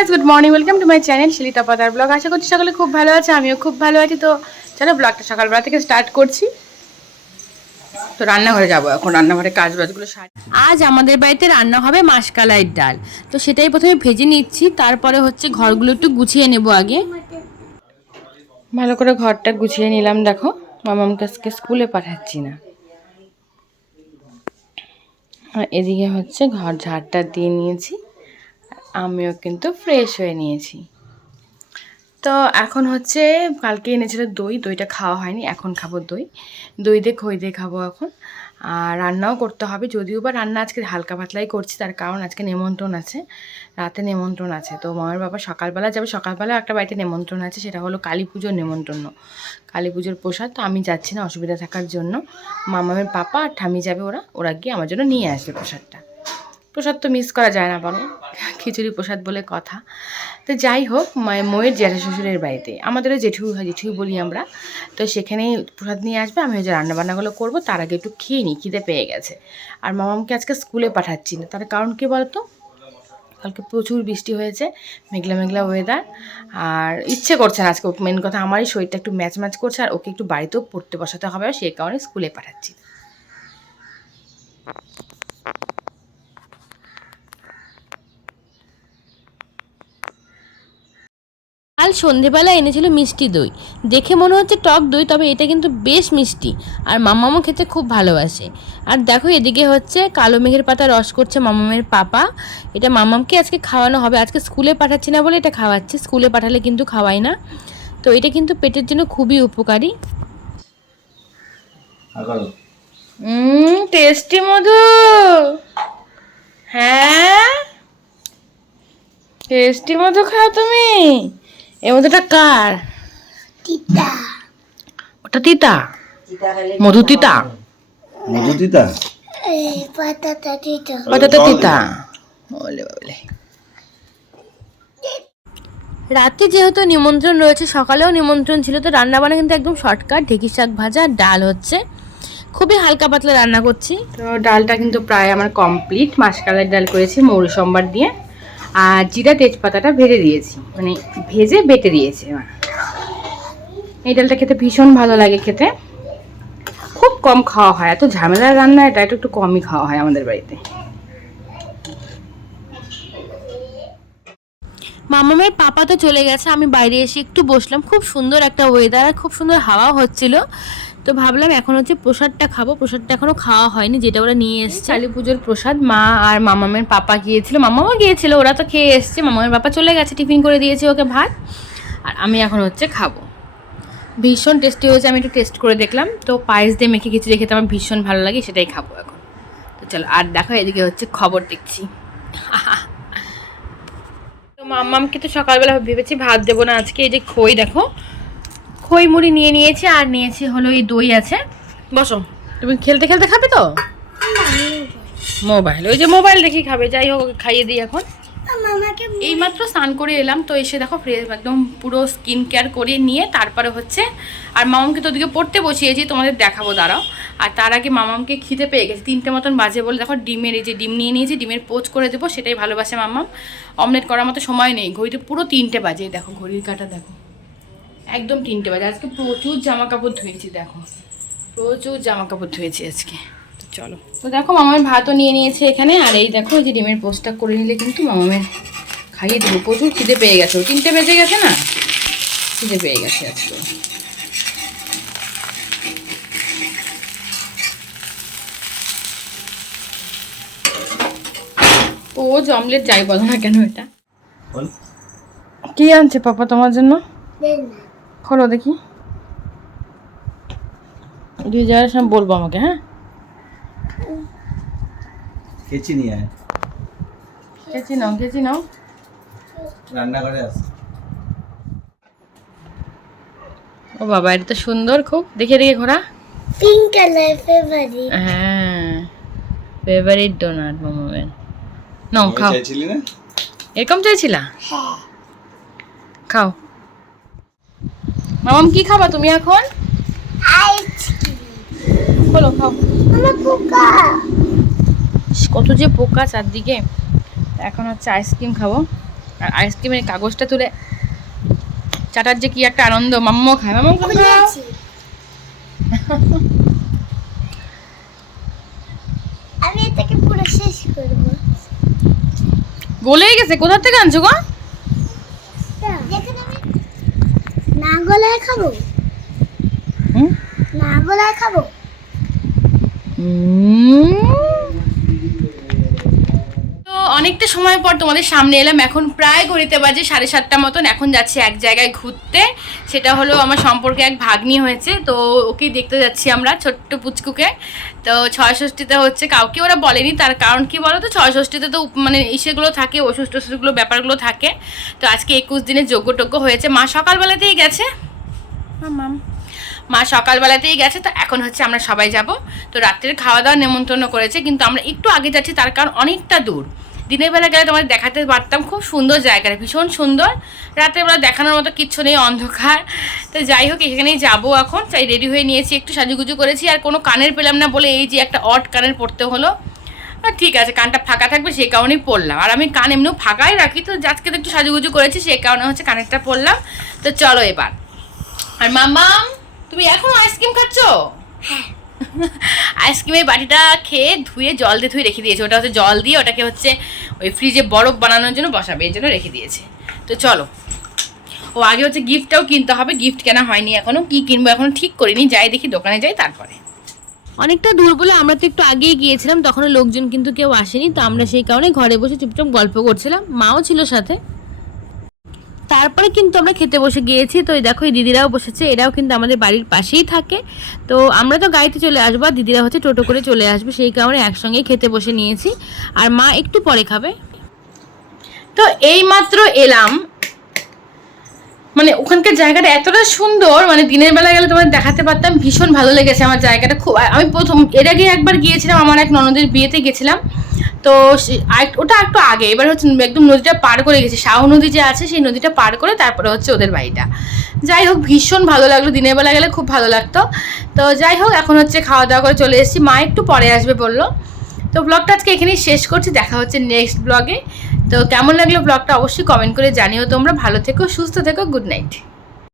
Guys, good morning, welcome to my channel Shilita Patar blog. আশা করছি সকলে খুব ভালো আছে, আমিও খুব ভালো আছি। তো চলো ব্লগটা সকালবেলা থেকে স্টার্ট করছি। তো রান্নাঘরে যাবো এখন, রান্নাঘরে কাজ বাজগুলো সারি। আজ আমাদের বাড়িতে রান্না হবে মাসকলাইয়ের ডাল। তো সেটাই প্রথমে ভেজে নিচ্ছি, তারপরে হচ্ছে ঘরগুলো একটু গুছিয়ে নেব আগে। ভালো করে ঘরটা গুছিয়ে নিলাম। দেখো মামামকে আজকে স্কুলে পাঠাচ্ছি না, আর এদিকে হচ্ছে ঘর ঝাড়টা দিয়ে নিয়েছি, আমিও কিন্তু ফ্রেশ হয়ে নিয়েছি। তো এখন হচ্ছে কালকে এনেছিল দই, দইটা খাওয়া হয়নি, এখন খাবো দই। দই দিয়ে খই দিয়ে খাবো এখন। আর রান্নাও করতে হবে, যদিও বা রান্না আজকে হালকা পাতলাই করছি, তার কারণ আজকে নেমন্ত্রণ আছে, রাতে নেমন্ত্রণ আছে। তো মামার বাবা সকালবেলা যাবে, সকালবেলা একটা বাড়িতে নেমন্ত্রণ আছে, সেটা হলো কালী পুজোর নেমন্ত্রণ, কালী পুজোর প্রসাদ। তো আমি যাচ্ছি না অসুবিধা থাকার জন্য, মামামের পাপা আর ঠামি যাবে, ওরা গিয়ে আমার জন্য নিয়ে আসবে প্রসাদটা। প্রসাদ তো মিস করা যায় না, বলো, খিচুড়ি প্রসাদ বলে কথা। তো যাই হোক, ময়ের জ্যাঠা শ্বশুরের বাড়িতে, আমাদেরও জেঠুই বলি আমরা, তো সেখানেই প্রসাদ নিয়ে আসবে। আমি ওই যে রান্নাবান্নাগুলো করবো, তার আগে একটু খেয়ে নিই, খিদে পেয়ে গেছে। আর মামামকে আজকে স্কুলে পাঠাচ্ছি না, তার কারণ কী বলতো, কালকে প্রচুর বৃষ্টি হয়েছে, মেঘলা মেঘলা ওয়েদার, আর ইচ্ছে করছে না আজকে। মেন কথা, আমারই শরীরটা একটু ম্যাচ করছে, আর ওকে একটু বাড়িতেও পড়তে বসাতে হবে, আর সেই কারণে স্কুলে পাঠাচ্ছি। কাল সন্ধেবেলা এনেছিল মিষ্টি দই, দেখে মনে হচ্ছে টক দই, তবে এটা কিন্তু বেশ মিষ্টি, আর মামামও খেতে খুব ভালোবাসে। আর দেখো এদিকে হচ্ছে কালো মেঘের পাতা রস করছে মামামের পাপা। এটা মামামকে আজকে খাওয়ানো হবে, আজকে স্কুলে পাঠাচ্ছি না বলে এটা খাওয়াচ্ছি, স্কুলে পাঠালে কিন্তু খাওয়াই না। তো এটা কিন্তু পেটের জন্য খুবই উপকারী। টেস্টি মধু, হ্যাঁ টেস্টি মধু খাও তুমি। এই মধুটা কার? তিতা। ওটা তিতা, মধু তিতা, মধু তিতা, পাতাটা তিতা, পাতাটা তিতা। বলে বলে রাতে যেহেতু নিমন্ত্রণ রয়েছে, সকালেও নিমন্ত্রণ ছিল, তো রান্নাবান্না কিন্তু একদম শর্টকাট, ঢেঁকি শাক ভাজা, ডাল হচ্ছে, খুবই হালকা পাতলা রান্না করছি। তো ডালটা কিন্তু প্রায় আমার কমপ্লিট, মাসকলাইয়ের ডাল করেছি মৌরি সম্বার দিয়ে, আর জিরা তেজপাতাটা ভেজে দিয়েছি, মানে ভেজে বেটে দিয়েছি। এই ডালটা খেতে ভীষণ ভালো লাগে, খেতে খুব কম খাওয়া হয়, এত ঝামেলার রান্না এটা একটু কমই খাওয়া হয় আমাদের বাড়িতে। মামামের পাপা তো চলে গেছে, আমি বাইরে এসে একটু বসলাম, খুব সুন্দর একটা ওয়েদার, খুব সুন্দর হাওয়া হচ্ছিল। তো ভাবলাম এখন হচ্ছে প্রসাদটা খাবো, প্রসাদটা এখনো খাওয়া হয়নি, যেটা ওরা নিয়ে এসছে কালী পুজোর প্রসাদ। মা আর মামামের পাপা গিয়েছিল, মামাও গিয়েছিল, ওরা তো খেয়ে এসছে, মামামের পাপা চলে গেছে, টিফিন করে দিয়েছে ওকে ভাত, আর আমি এখন হচ্ছে খাবো। ভীষণ টেস্টি হয়েছে, আমি একটু টেস্ট করে দেখলাম, তো পায়েস দিয়ে মেখে খিচুড়ি খেতে আমার ভীষণ ভালো লাগে, সেটাই খাবো এখন। তো চলো, আর দেখো এদিকে হচ্ছে খবর দেখছি। তো মাম্মামকে তো সকালবেলা ভেবেছি ভাত দেবো না আজকে, এই যে খই দেখো, খই মুড়ি নিয়ে নিয়েছি, আর নিয়েছি হলো এই দই আছে। বসো, তুমি খেলতে খেলতে খাবে তো? মোবাইল, ওই যে মোবাইল দেখি খাবে, যাই হোক ওকে খাইয়ে দিই এখন। এইমাত্র স্নান করে এলাম, তো এসে দেখো ফ্রেশ একদম পুরো স্কিন কেয়ার করে নিয়ে তারপরে হচ্ছে, আর মামামকে তো ওদিকে পড়তে বসিয়েছি, তোমাদের দেখাবো দাঁড়াও। আর তার আগে মামামকে খিদে পেয়ে গেছে, 3টে মতন বাজে বলে দেখো ডিমের, এই যে ডিম নিয়ে নিয়েছি, ডিমের পোচ করে দেবো, সেটাই ভালোবাসে মামাম। অমলেট করার মতো সময় নেই, ঘড়িতে পুরো 3টে বাজে, দেখো ঘড়ির কাঁটা দেখো, একদম 3টে বাজে। আজকে প্রচুর জামা কাপড় ধুয়েছি, দেখো প্রচুর জামা কাপড় ধুয়েছি আজকে। তো চলো, তো দেখো মামামের ভাতও নিয়ে নিয়েছে এখানে, আর এই দেখো এই যে ডিমের পোস্টটা করে নিলে কিন্তু মামামের খাইয়ে দেবো। প্রচুর খিদে পেয়ে গেছে, 3টে বেজে গেছে না, খিদে পেয়ে গেছে আজকে। ও অমলেট যাই বলো না কেন, এটা কি আনছে পাপা তোমার জন্য? খোলো দেখি, দিয়ে যাওয়ার সময় বলবো আমাকে, হ্যাঁ? কেচি নিয়ে আয়, কেচি নাও, কেচি নাও, রান্নাঘরে আছে। ও বাবা, এটা তো সুন্দর খুব, দেখে দেখে ঘোরা, পিঙ্ক কালার ফেভারিট। হ্যাঁ ফেভারিট ডোনাট মামামের। নাও খাও, চাইছিলি না? এরকম চাইছিলা? হ্যাঁ, খাও। মামাম কি খাবা তুমি এখন? আইসক্রিম। বলো খাও। আমার পোকা। কত যে পোকা চারদিকে। এখন হচ্ছে আইসক্রিম খাবো, আর আইসক্রিমের কাগজটা তুলে চাটার যে কি একটা আনন্দ। মাম্মা খায়, মাম্মা খাবে না? খুলেছি। আমি এটাকে পুরো শেষ করব। গলেই গেছে। কোথা থেকে আনছো গো? দেখেন আমি না গলায় খাবো, হুম? না গলায় খাবো। তো অনেকটা সময় পর তোমাদের সামনে এলাম। এখন প্রায় ঘড়িতে বাজে 7:30 মতন। এখন যাচ্ছি এক জায়গায় ঘুরতে। সেটা হলো আমার সম্পর্কে এক ভাগ্নি হয়েছে, তো ওকে দেখতে যাচ্ছি আমরা, ছোট্ট পুচকুকে। তো ৬ষষ্ঠীতে হচ্ছে, কাউকে ওরা বলেনি, তার কারণ কি বলো তো, ৬ষষ্ঠীতে তো মানে ইসেগুলো থাকে, ওষুধ টষুধগুলো ব্যাপারগুলো থাকে। তো আজকে 21 দিনের যজ্ঞ হয়েছে। মা সকালবেলাতেই গেছে, মা সকালবেলাতেই গেছে। তো এখন হচ্ছে আমরা সবাই যাব। তো রাত্রের খাওয়া দাওয়া নেমন্তন্ন করেছে, কিন্তু আমরা একটু আগে যাচ্ছি, তার কারণ অনেকটা দূর। দিনের বেলা গেলে তোমাদের দেখাতে পারতাম, খুব সুন্দর জায়গাটা, ভীষণ সুন্দর। রাতের বেলা দেখানোর মতো কিচ্ছু নেই, অন্ধকার। তো যাই হোক, এখানেই যাবো এখন। তাই রেডি হয়ে নিয়েছি, একটু সাজুগুজু করেছি। আর কোনো কানের পেলাম না বলে এই যে একটা অড কানের পরতে হলো। আর ঠিক আছে, কানটা ফাঁকা থাকবে সেই কারণেই পরলাম। আর আমি কান এমনিও ফাঁকাই রাখি, তো আজকে তো একটু সাজুগুজু করেছি, সেই কারণে হচ্ছে কানেরটা পরলাম। তো চলো এবার। আর মাম্মাম, তুমি এখনো আইসক্রিম খাচ্ছ? আইসক্রিমের বাটিটা খেয়ে ধুয়ে জল দিয়ে ধুয়ে রেখে দিয়েছে। ওটা হচ্ছে জল দিয়ে ওটাকে হচ্ছে ওই ফ্রিজে বরফ বানানোর জন্য বসাবে, এর জন্য রেখে দিয়েছে। তো চলো। ও আগে হচ্ছে গিফটটাও কিনতে হবে, গিফট কেনা হয়নি এখনো। কি কিনবো এখনো ঠিক করিনি, যাই দেখি দোকানে যাই তারপরে। অনেকটা দূর বলে আমরা তো একটু আগেই গিয়েছিলাম, তখন লোকজন কিন্তু কেউ আসেনি। তো আমরা সেই কারণে ঘরে বসে চুপচাপ গল্প করছিলাম, মাও ছিল সাথে। তারপরে কিন্তু আমরা খেতে বসে গিয়েছি। তো এই দেখো, এই দিদিরাও বসেছে, এরাও কিন্তু আমাদের বাড়ির পাশেই থাকে। তো আমরা তো গাড়িতে চলে আসবো, আর দিদিরা হচ্ছে টোটো করে চলে আসবে, সেই কারণে একসঙ্গেই খেতে বসে নিয়েছি। আর মা একটু পরে খাবে। তো এই মাত্র এলাম, মানে ওখানকার জায়গাটা এতটা সুন্দর, মানে দিনের বেলা গেলে তোমাদের দেখাতে পারতাম। ভীষণ ভালো লেগেছে আমার জায়গাটা খুব। আমি প্রথম এর আগে একবার গিয়েছিলাম, আমার এক ননদের বিয়েতে গেছিলাম। তো ওটা একটু আগে, এবার হচ্ছে একদম নদীটা পার করে গেছি, শাহ নদী যে আছে সেই নদীটা পার করে তারপরে হচ্ছে ওদের বাড়িটা। যাই হোক, ভীষণ ভালো লাগলো, দিনের বেলা গেলে খুব ভালো লাগতো। তো যাই হোক, এখন হচ্ছে খাওয়া দাওয়া করে চলে এসেছি, মা একটু পরে আসবে বললো। তো ব্লগটা আজকে এখানেই শেষ করছি, দেখা হচ্ছে নেক্সট ব্লগে। তো কেমন লাগলো ব্লগটা অবশ্যই কমেন্ট করে জানিও তোমরা। ভালো থেকো, সুস্থ থেকো, গুড নাইট।